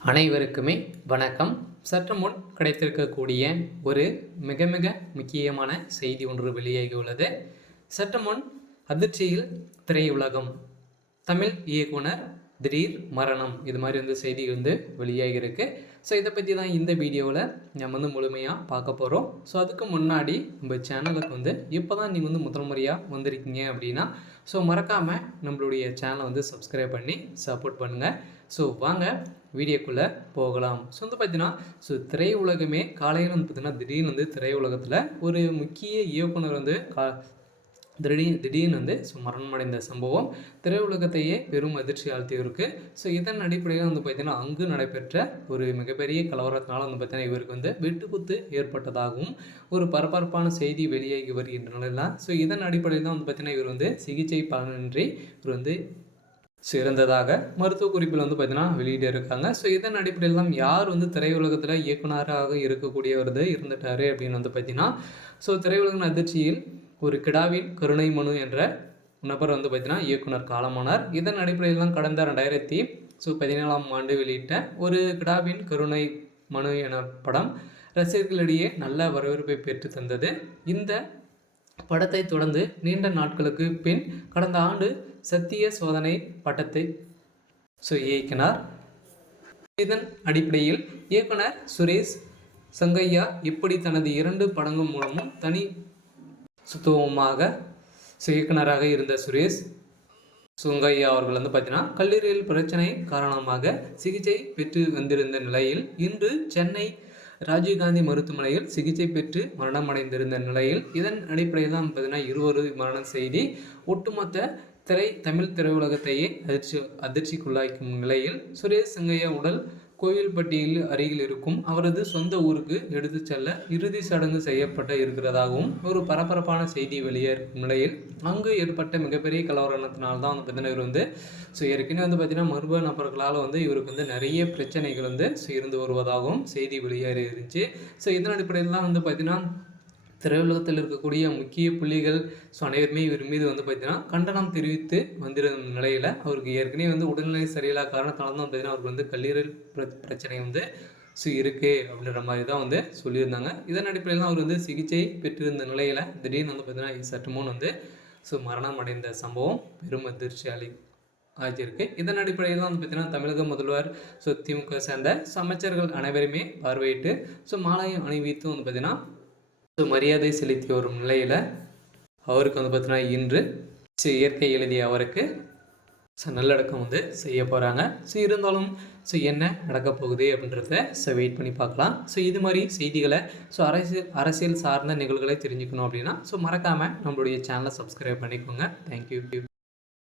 அனைவருக்குமே வணக்கம். சற்று முன் கிடைத்திருக்கக்கூடிய ஒரு மிக மிக முக்கியமான செய்தி ஒன்று வெளியாகியுள்ளது. சற்று முன் அதிர்ச்சியில் திரையுலகம், தமிழ் இயக்குனர் திடீர் மரணம், இது மாதிரி செய்தி வெளியாகியிருக்கு. ஸோ இதை பற்றி தான் இந்த வீடியோவில் நம்ம முழுமையாக பார்க்க போகிறோம். ஸோ அதுக்கு முன்னாடி நம்ம சேனலுக்கு இப்போ தான் நீங்கள் முதல் முறையாக வந்திருக்கீங்க அப்படின்னா ஸோ மறக்காமல் நம்மளுடைய சேனலை சப்ஸ்கிரைப் பண்ணி சப்போர்ட் பண்ணுங்கள். ஸோ வாங்க வீடியோக்குள்ளே போகலாம். ஸோ பார்த்தீங்கன்னா திரையுலகமே காலையில் பார்த்தீங்கன்னா திடீர்னு திரையுலகத்தில் ஒரு முக்கிய இயக்குனர் திடீர்னு மரணமடைந்த சம்பவம் திரையுலகத்தையே பெரும் அதிர்ச்சி ஆழ்த்தியிருக்கு. ஸோ இதன் அடிப்படையில் பார்த்தீங்கன்னா அங்கு நடைபெற்ற ஒரு மிகப்பெரிய கலவரத்தினால பார்த்தீங்கன்னா இவருக்கு வெட்டுக்குத்து ஏற்பட்டதாகவும் ஒரு பரபரப்பான செய்தி வெளியாகி வருகின்ற நிலையில் ஸோ இதன் அடிப்படையில் தான் பார்த்தீங்கன்னா இவர் சிகிச்சை பலனின்றி இவர் சிறந்ததாக மருத்துவ குறிப்பில் பார்த்தீங்கன்னா வெளியிட்டிருக்காங்க. ஸோ இதன் அடிப்படையில் தான் யார் திரையுலகத்தில் இயக்குனராக இருக்கக்கூடியவர் இருந்துட்டார் அப்படின்னு பார்த்தீங்கன்னா ஸோ திரையுலகின் அதிர்ச்சியில் ஒரு கிடாவின் கருணை மனு என்ற நபர் பார்த்தீங்கன்னா இயக்குனர் காலமானார். இதன் அடிப்படையில் தான் கடந்த 2017ஆம் ஆண்டு வெளியிட்ட ஒரு கிடாவின் கருணை மனு என படம் ரசிகர்களிடையே நல்ல வரவேற்பை பெற்று தந்தது. இந்த படத்தை தொடர்ந்து நீண்ட நாட்களுக்கு பின் கடந்த ஆண்டு சத்திய சோதனை படத்தை இயக்கினார். இதன் அடிப்படையில் இயக்குனர் சுரேஷ் சங்கையா இப்படி தனது 2 படங்கள் மூலமும் தனி சுத்துவமாக இயக்குனராக இருந்த சுரேஷ் சுங்கையா அவர்கள் பார்த்தீங்கன்னா கல்லீரல் பிரச்சனை காரணமாக சிகிச்சை பெற்று வந்திருந்த நிலையில் இன்று சென்னை ராஜீவ்காந்தி மருத்துவமனையில் சிகிச்சை பெற்று மரணமடைந்திருந்த நிலையில் இதன் அடிப்படையில் தான் பார்த்தீங்கன்னா இருவரு மரண செய்தி ஒட்டுமொத்த தமிழ் திரையுலகத்தையே அதிர்ச்சிக்குள்ளாக்கும் நிலையில் சுரேஷ் சங்கையா உடல் கோவில்பட்டியில் அருகில் இருக்கும் அவரது சொந்த ஊருக்கு எடுத்து செல்ல இறுதி சடங்கு செய்யப்பட்ட இருக்கிறதாகவும் ஒரு பரபரப்பான செய்தி வெளியேறும் நிலையில் அங்கு ஏற்பட்ட மிகப்பெரிய கலவரத்தினால்தான் பார்த்தீங்கன்னா இவர் ஏற்கனவே பார்த்தீங்கன்னா மர்ம நபர்களால் இவருக்கு நிறைய பிரச்சனைகள் இருந்து வருவதாகவும் செய்தி வெளியேறி இருந்துச்சு. ஸோ இதன் அடிப்படையில் தான் பார்த்தீங்கன்னா திரையுலகத்தில் இருக்கக்கூடிய முக்கிய புள்ளிகள் அனைவருமே இவர் மீது பார்த்தீங்கன்னா கண்டனம் தெரிவித்து வந்திருந்த நிலையில் அவருக்கு ஏற்கனவே உடல்நிலை சரியில்லாத காரணத்தால் தான் பார்த்தீங்கன்னா அவருக்கு கல்லீரல் பிரச்சனை இருக்குது அப்படின்ற மாதிரி தான் சொல்லியிருந்தாங்க. இதன் அடிப்படையில் தான் அவர் சிகிச்சை பெற்றிருந்த நிலையில் திடீர்னு பார்த்தீங்கன்னா சற்று முன் மரணம் அடைந்த சம்பவம் பெரும் அதிர்ச்சியாளி ஆகியிருக்கு. இதன் அடிப்படையில் தான் பார்த்தீங்கன்னா தமிழக முதல்வர் திமுக சேர்ந்த அமைச்சர்கள் அனைவருமே பார்வையிட்டு மாலையை அணிவித்து பார்த்தீங்கன்னா மரியாதை செலுத்தி வரும் நிலையில் அவருக்கு பார்த்தீங்கன்னா இன்று இயற்கை எழுதிய அவருக்கு நல்லடக்கம் செய்ய போகிறாங்க. இருந்தாலும் என்ன நடக்க போகுது அப்படின்றத வெயிட் பண்ணி பார்க்கலாம். இது மாதிரி செய்திகளை அரசியல் சார்ந்த நிகழ்வுகளை தெரிஞ்சுக்கணும் அப்படின்னா மறக்காமல் நம்மளுடைய சேனலை சப்ஸ்கிரைப் பண்ணிக்கோங்க. தேங்க்யூ.